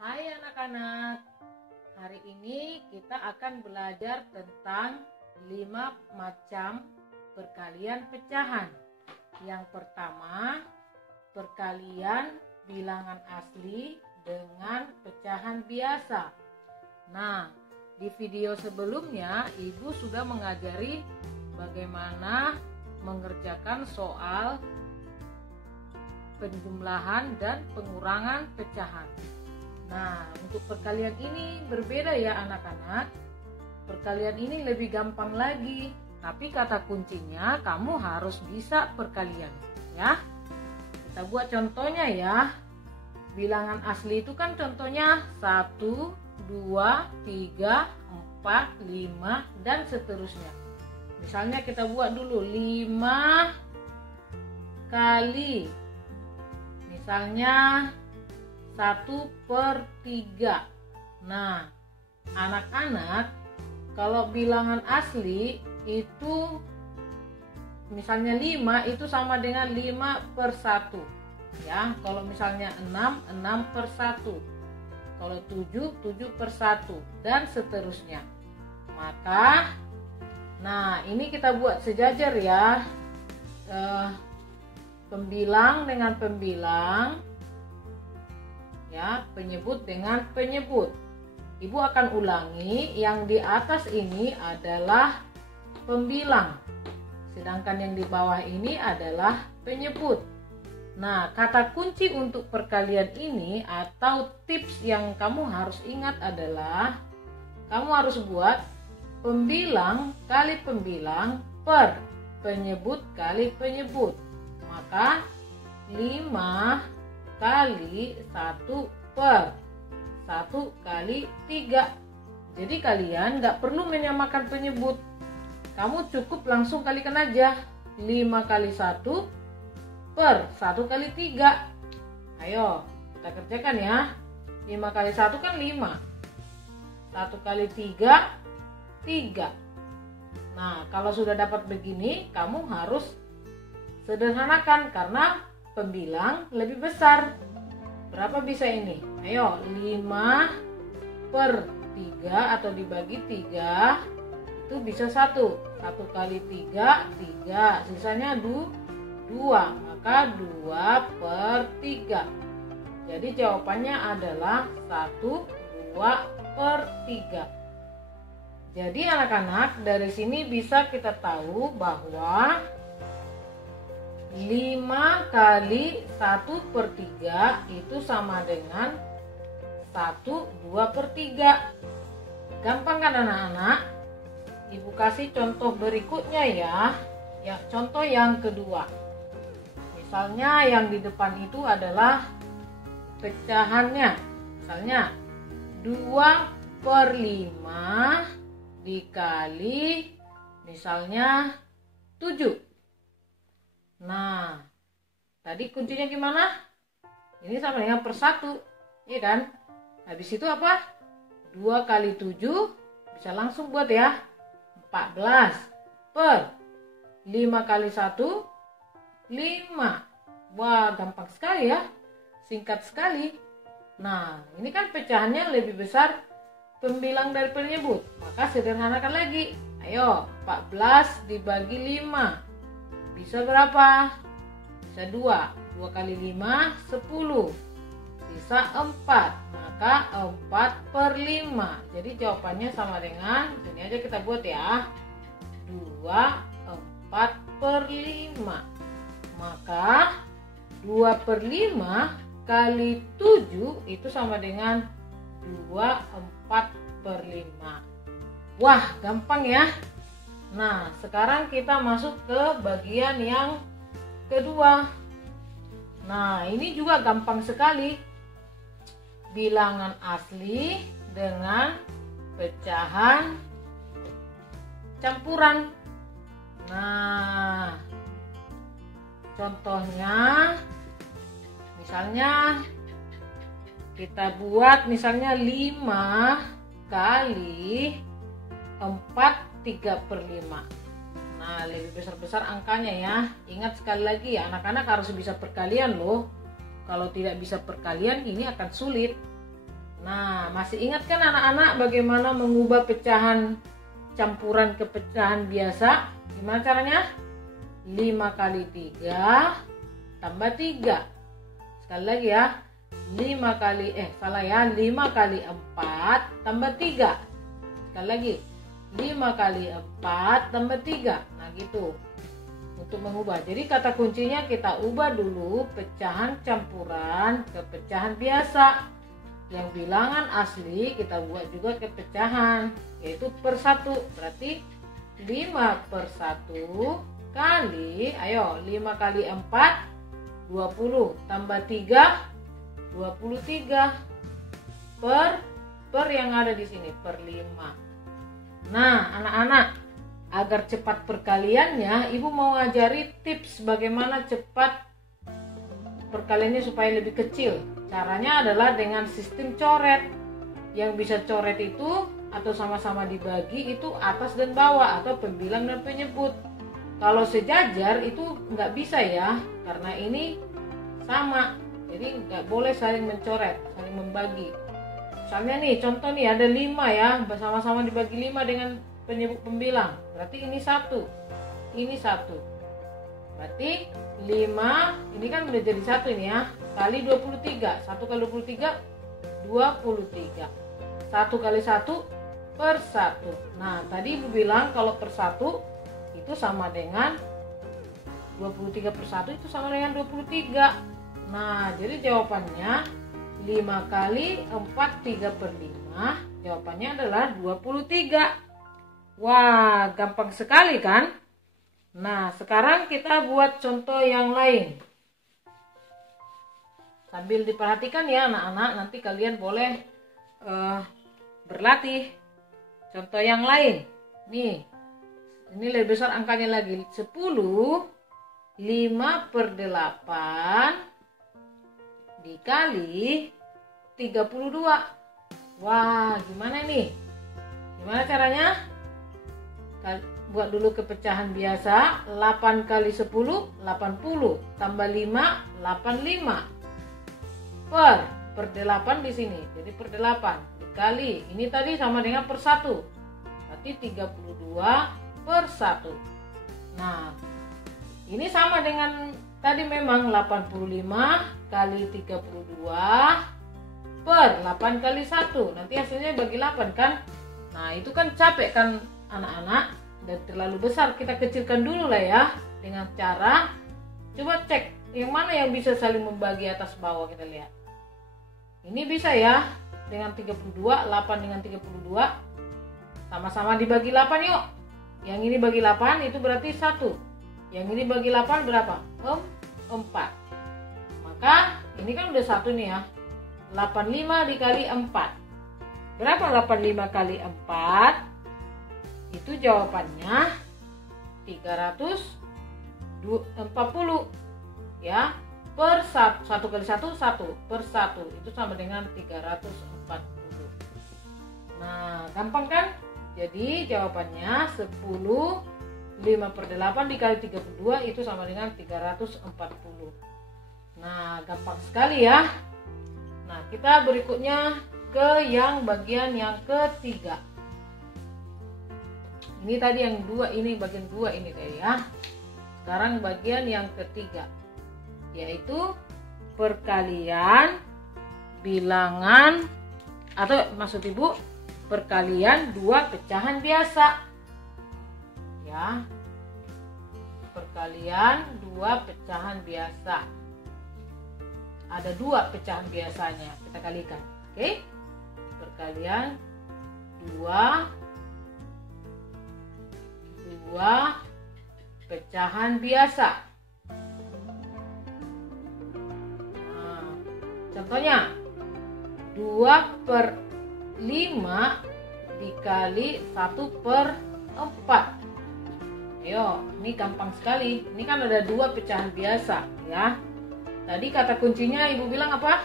Hai anak-anak, hari ini kita akan belajar tentang 5 macam perkalian pecahan. Yang pertama, perkalian bilangan asli dengan pecahan biasa. Nah, di video sebelumnya Ibu sudah mengajari bagaimana mengerjakan soal penjumlahan dan pengurangan pecahan. Nah, untuk perkalian ini berbeda ya anak-anak. Perkalian ini lebih gampang lagi, tapi kata kuncinya kamu harus bisa perkalian ya. Kita buat contohnya ya. Bilangan asli itu kan contohnya 1, 2, 3, 4, 5 dan seterusnya. Misalnya kita buat dulu 5 kali misalnya 1/3. Nah, anak-anak, kalau bilangan asli itu misalnya 5 itu sama dengan 5/1 ya. Kalau misalnya 6, 6/1. Kalau 7, 7/1 dan seterusnya. Maka nah, ini kita buat sejajar ya. Pembilang dengan pembilang ya, penyebut dengan penyebut. Ibu akan ulangi, yang di atas ini adalah pembilang, sedangkan yang di bawah ini adalah penyebut. Nah, kata kunci untuk perkalian ini atau tips yang kamu harus ingat adalah kamu harus buat pembilang kali pembilang per penyebut kali penyebut. Maka 5 kali 1 per 1 kali 3. Jadi kalian nggak perlu menyamakan penyebut. Kamu cukup langsung kalikan aja 5 kali 1 per 1 kali 3. Ayo kita kerjakan ya. 5 kali 1 kan 5. 1 kali 3 3. Nah, kalau sudah dapat begini, kamu harus sederhanakan karena pembilang lebih besar. Berapa bisa ini? Ayo, 5/3 atau dibagi 3 itu bisa 1. 1 kali 3 3. Sisanya 2. Maka 2/3. Jadi jawabannya adalah 1 2/3. Jadi anak-anak, dari sini bisa kita tahu bahwa 5 kali 1/3 itu sama dengan 1 2/3. Gampang kan anak-anak? Ibu kasih contoh berikutnya ya. Ya, contoh yang kedua. Misalnya yang di depan itu adalah pecahannya. Misalnya 2/5 dikali misalnya 7. Nah, tadi kuncinya gimana? Ini sama dengan per 1, iya kan? Habis itu apa? 2 kali 7, bisa langsung buat ya. 14 per 5 kali 1, 5. Wah, gampang sekali ya. Singkat sekali. Nah, ini kan pecahannya lebih besar pembilang dari penyebut. Maka sederhanakan lagi. Ayo, 14 dibagi 5. Bisa berapa? Bisa 2. 2 kali 5, 10. Sisa 4. Maka 4/5. Jadi jawabannya sama dengan, ini aja kita buat ya. 2 4/5. Maka 2/5 kali 7 itu sama dengan 2 4/5. Wah, gampang ya. Nah, sekarang kita masuk ke bagian yang kedua. Nah, ini juga gampang sekali. Bilangan asli dengan pecahan campuran. Nah, contohnya misalnya kita buat misalnya 5 kali 4 3/5. Nah, lebih besar-besar angkanya ya. Ingat sekali lagi ya, anak-anak harus bisa perkalian loh. Kalau tidak bisa perkalian, ini akan sulit. Nah, masih ingat kan anak-anak bagaimana mengubah pecahan campuran ke pecahan biasa? Gimana caranya? 5 kali 3 tambah 3. Sekali lagi ya. 5 kali 4 tambah 3. Sekali lagi. 5 kali 4 tambah 3. Nah, gitu. Untuk mengubah. Jadi kata kuncinya kita ubah dulu pecahan campuran ke pecahan biasa. Yang bilangan asli kita buat juga ke pecahan, yaitu per 1. Berarti 5/1 kali, 5 kali 4 20 tambah 3 23 per yang ada di sini per 5. Nah, anak-anak, agar cepat perkaliannya, Ibu mau ngajari tips bagaimana cepat perkaliannya supaya lebih kecil. Caranya adalah dengan sistem coret. Yang bisa coret itu atau sama-sama dibagi itu atas dan bawah atau pembilang dan penyebut. Kalau sejajar itu nggak bisa ya, karena ini sama. Jadi nggak boleh saling mencoret, saling membagi. Misalnya nih, contoh nih ada 5 ya, sama-sama dibagi 5 dengan penyebut pembilang. Berarti ini 1, ini 1. Berarti 5, ini kan udah jadi 1 ini ya, kali 23. 1 kali 23, 23. 1 kali 1 per 1. Nah, tadi Ibu bilang kalau per 1 itu sama dengan 23 per 1 itu sama dengan 23. Nah, jadi jawabannya 5 kali 4, 3 per 5. Jawabannya adalah 23. Wah, gampang sekali kan? Nah, sekarang kita buat contoh yang lain. Sambil diperhatikan ya anak-anak, nanti kalian boleh berlatih. Contoh yang lain. Nih, ini lebih besar angkanya lagi. 10, 5/8 dikali 32. Wah, gimana nih? Gimana caranya? Buat dulu ke pecahan biasa. 8 kali 10, 80. Tambah 5, 85. Per 8 di sini. Jadi per 8 dikali. Ini tadi sama dengan per 1. Berarti 32 per 1. Nah, ini sama dengan tadi memang 85 kali 32 per 8 kali 1. Nanti hasilnya bagi 8 kan. Nah, itu kan capek kan anak-anak. Dan terlalu besar, kita kecilkan dulu lah ya. Dengan cara, coba cek yang mana yang bisa saling membagi atas bawah, kita lihat. Ini bisa ya, dengan 32, 8 dengan 32. Sama-sama dibagi 8 yuk. Yang ini bagi 8 itu berarti 1. Yang ini bagi 8 berapa? 4. Maka ini kan udah 1 nih ya. 85 dikali 4. Berapa 85 kali 4? Itu jawabannya 340 ya, per 1 kali 1 per 1 itu sama dengan 340. Nah, gampang kan? Jadi jawabannya 10, 5/8 dikali 32 itu sama dengan 340. Nah, gampang sekali ya. Nah, kita berikutnya ke yang bagian yang ketiga. Ini tadi yang 2, ini bagian 2 ini tadi ya. Sekarang bagian yang ketiga, yaitu perkalian bilangan, atau maksud Ibu perkalian 2 pecahan biasa. Ya. Perkalian 2 pecahan biasa. Ada 2 pecahan biasanya, kita kalikan. Oke? Perkalian 2 pecahan biasa. Nah, contohnya 2/5 dikali 1/4. Ayo, ini gampang sekali. Ini kan ada 2 pecahan biasa ya. Tadi kata kuncinya Ibu bilang apa?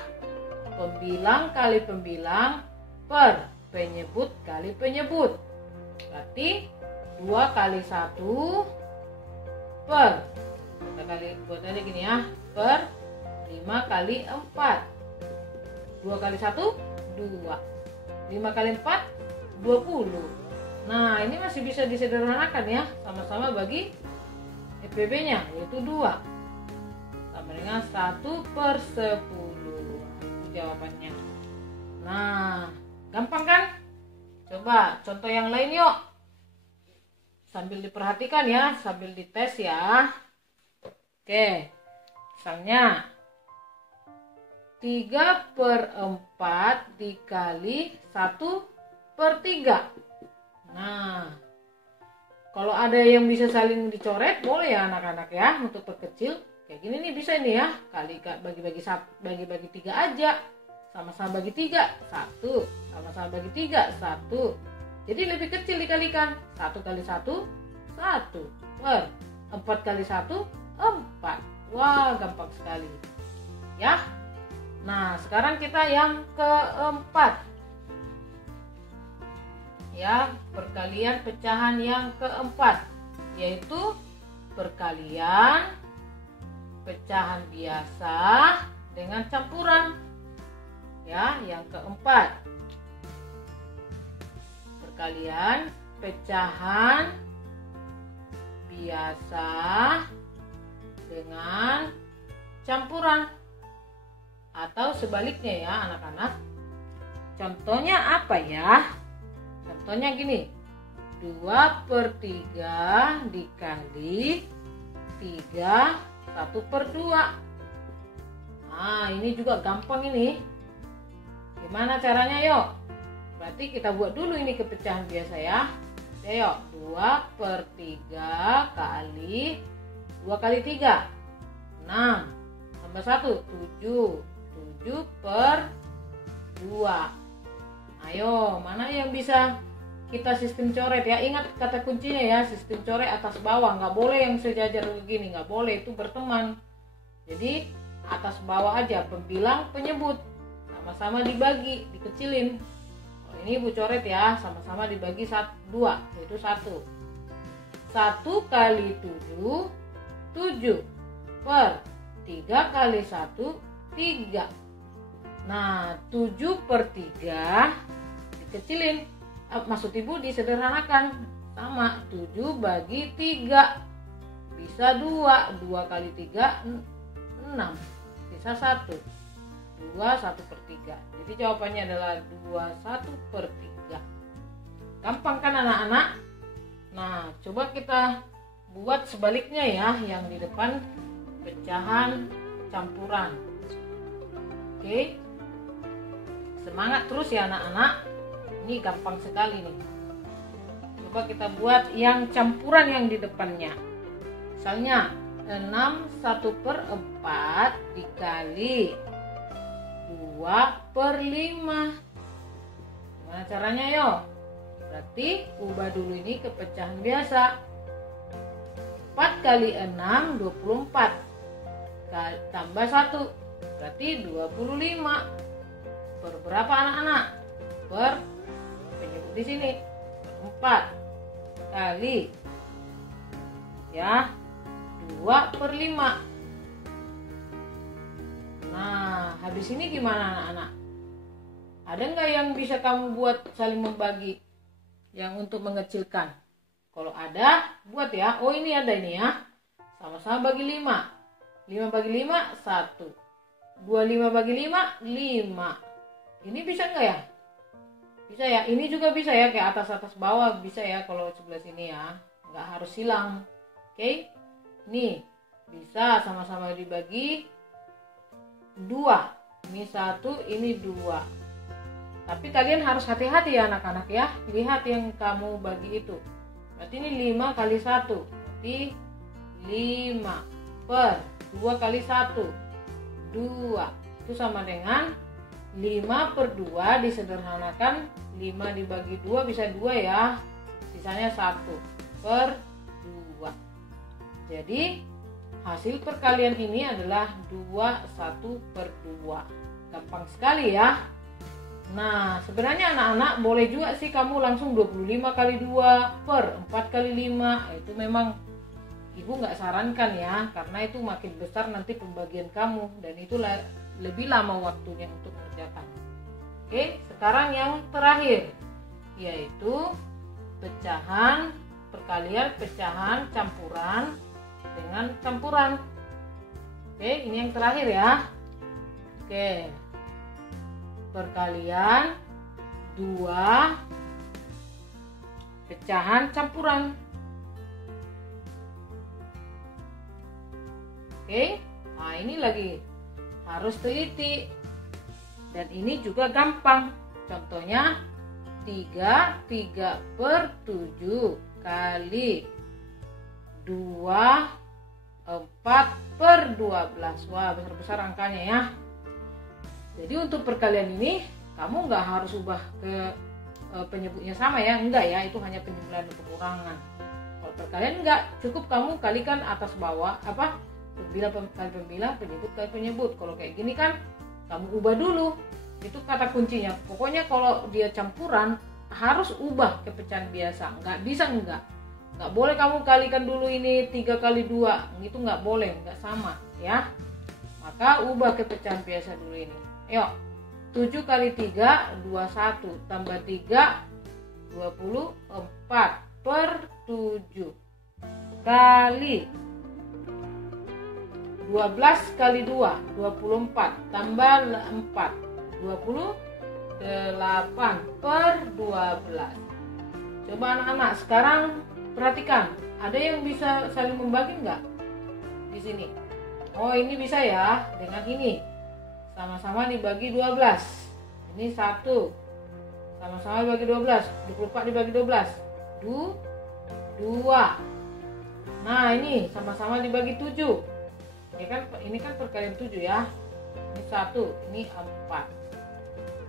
Pembilang kali pembilang per penyebut kali penyebut. Berarti 2 kali 1 per, kita kali buat aja gini ya, per 5 kali 4. 2 kali 1, 2. 5 kali 4, 20. Nah, ini masih bisa disederhanakan ya. Sama-sama bagi FBB-nya, yaitu 2. Sama dengan 1/10. Itu jawabannya. Nah, gampang kan? Coba contoh yang lain yuk. Sambil diperhatikan ya, sambil dites ya. Oke, misalnya 3/4 dikali 1/3. Nah, kalau ada yang bisa saling dicoret boleh ya anak-anak ya, untuk perkecil. Kayak gini nih bisa nih ya, bagi-bagi 3 aja. Sama-sama bagi 3, 1. Sama-sama bagi 3, 1. Jadi lebih kecil dikalikan. 1 kali 1, 1. 4 kali 1, 4. Wah, gampang sekali. Ya. Nah, sekarang kita yang keempat. Ya, perkalian pecahan yang keempat, yaitu perkalian pecahan biasa dengan campuran. Ya, yang keempat. Perkalian pecahan biasa dengan campuran. Atau sebaliknya ya anak-anak. Contohnya apa ya? Contohnya gini. 2/3 dikali 3, 1/2. Nah, ini juga gampang ini. Gimana caranya yuk? Berarti kita buat dulu ini kepecahan biasa ya. Ayo, 2/3 kali 2 kali 3, 6. Tambah 1, 7. 7/2. Ayo, mana yang bisa kita sistem coret ya? Ingat kata kuncinya ya, sistem coret atas bawah. Nggak boleh yang sejajar begini, nggak boleh, itu berteman. Jadi atas bawah aja, pembilang penyebut. Sama-sama dibagi, dikecilin. Oh, ini Ibu coret ya, sama-sama dibagi 2, yaitu 1. 1 kali 7, 7. 3 kali 1, 3. Nah, 7/3 dikecilin. Maksud Ibu disederhanakan. Sama, 7 bagi 3. Bisa 2. 2 kali 3, 6. Sisa 1. 2, 1/3. Jadi jawabannya adalah 21/3. Gampang kan anak-anak? Nah, coba kita buat sebaliknya ya, yang di depan pecahan campuran. Oke. Semangat terus ya anak-anak. Ini gampang sekali nih. Coba kita buat yang campuran yang di depannya. Misalnya 6 1/4 dikali 2/5. Gimana caranya yuk? Berarti ubah dulu ini ke pecahan biasa. 4 kali 6, 24. Tambah 1, berarti 25. Per berapa anak-anak? Per penyebut di sini. 4 kali ya 2/5. Nah, habis ini gimana anak-anak? Ada nggak yang bisa kamu buat saling membagi yang untuk mengecilkan? Kalau ada, buat ya. Oh, ini ada ini ya. Sama-sama bagi 5. 5 bagi 5, 1. 25 bagi 5, 5. Ini bisa nggak ya? Bisa ya. Ini juga bisa ya, kayak atas bawah bisa ya kalau sebelah sini ya. Nggak harus silang. Oke. Nih, bisa sama-sama dibagi 2. Ini 1, ini 2. Tapi kalian harus hati-hati ya anak-anak ya. Lihat yang kamu bagi itu. Berarti ini 5 kali 1. Berarti 5 per 2 kali 1. 2. Itu sama dengan 5/2 disederhanakan. 5 dibagi 2 bisa 2 ya. Sisanya 1/2. Jadi hasil perkalian ini adalah 21/2. Gampang sekali ya. Nah, sebenarnya anak-anak boleh juga sih kamu langsung 25 kali 2 per 4 kali 5. Itu memang Ibu nggak sarankan ya, karena itu makin besar nanti pembagian kamu. Dan itulah lebih lama waktunya untuk mengerjakan. Oke, sekarang yang terakhir yaitu perkalian pecahan campuran dengan campuran. Oke, ini yang terakhir ya. Oke, perkalian 2 pecahan campuran. Oke, nah ini lagi harus teliti, dan ini juga gampang. Contohnya 3/7 kali 4/12. Wah, besar-besar angkanya ya. Jadi untuk perkalian ini kamu nggak harus ubah ke penyebutnya sama ya, enggak ya, itu hanya penjumlahan dan pengurangan. Kalau perkalian enggak, cukup kamu kalikan atas bawah pembilang kali pembilang, penyebut kali penyebut. Kalau kayak gini kan kamu ubah dulu, itu kata kuncinya. Pokoknya kalau dia campuran harus ubah ke pecahan biasa, nggak bisa nggak boleh kamu kalikan dulu ini 3 kali 2, itu nggak boleh, nggak sama ya. Maka ubah ke pecahan biasa dulu ini. Yuk, 7 kali 3 21 tambah 3 24/7 kali 12 kali 2 24 tambah 4 28/12. Coba anak-anak sekarang perhatikan, ada yang bisa saling membagi nggak di sini? Oh, ini bisa ya, dengan ini sama-sama dibagi 12. Ini 1 sama-sama dibagi 12, 24 dibagi 12 2. Nah, ini sama-sama dibagi 7. Ini kan perkalian 7 ya. Ini 1, ini 4.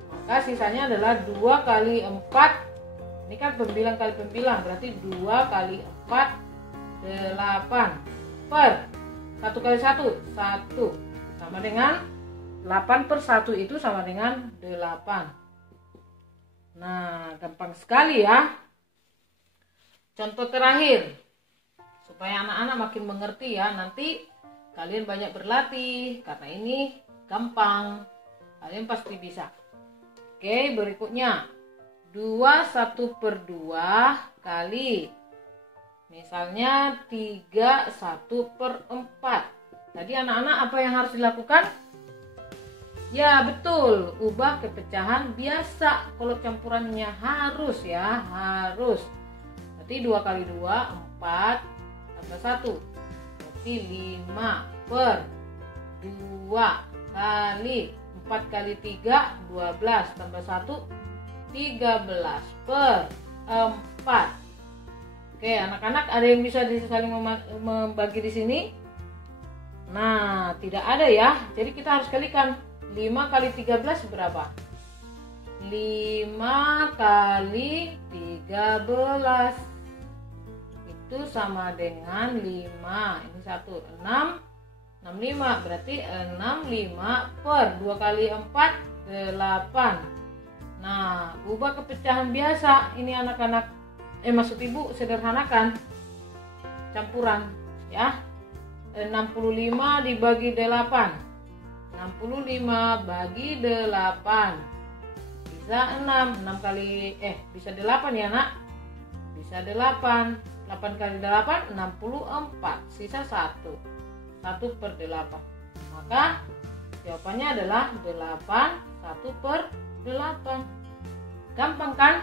Maka sisanya adalah 2 kali 4. Ini kan pembilang kali pembilang, berarti 2 kali 4 8 per 1 kali 1 1 sama dengan 8/1 itu sama dengan 8. Nah, gampang sekali ya. Contoh terakhir, supaya anak-anak makin mengerti ya. Nanti kalian banyak berlatih, karena ini gampang. Kalian pasti bisa. Oke, berikutnya 21/2 kali, misalnya 31/4. Tadi anak-anak apa yang harus dilakukan? Ya betul, ubah ke pecahan biasa. Kalau campurannya harus ya, harus. Berarti 2 kali 2 4 tambah 1. Berarti 5/2 kali 4 kali 3 12 tambah 1 13/4. Oke, anak-anak ada yang bisa saling membagi di sini? Nah, tidak ada ya. Jadi kita harus kalikan. 5 kali 13 berapa? 5 kali 13 itu sama dengan 5. Ini 1, 6 65, berarti 65 per 2 kali 4 8. Nah, ubah ke pecahan biasa. Ini anak-anak maksud ibu sederhanakan campuran ya. 65 dibagi 8, 65 bagi 8 bisa 6 kali bisa 8 ya nak, bisa 8 kali 8 64, sisa 1 1/8. Maka jawabannya adalah 8 1/8. Gampang kan?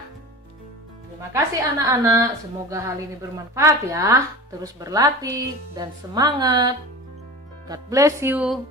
Terima kasih anak-anak, semoga hal ini bermanfaat ya. Terus berlatih dan semangat. God bless you.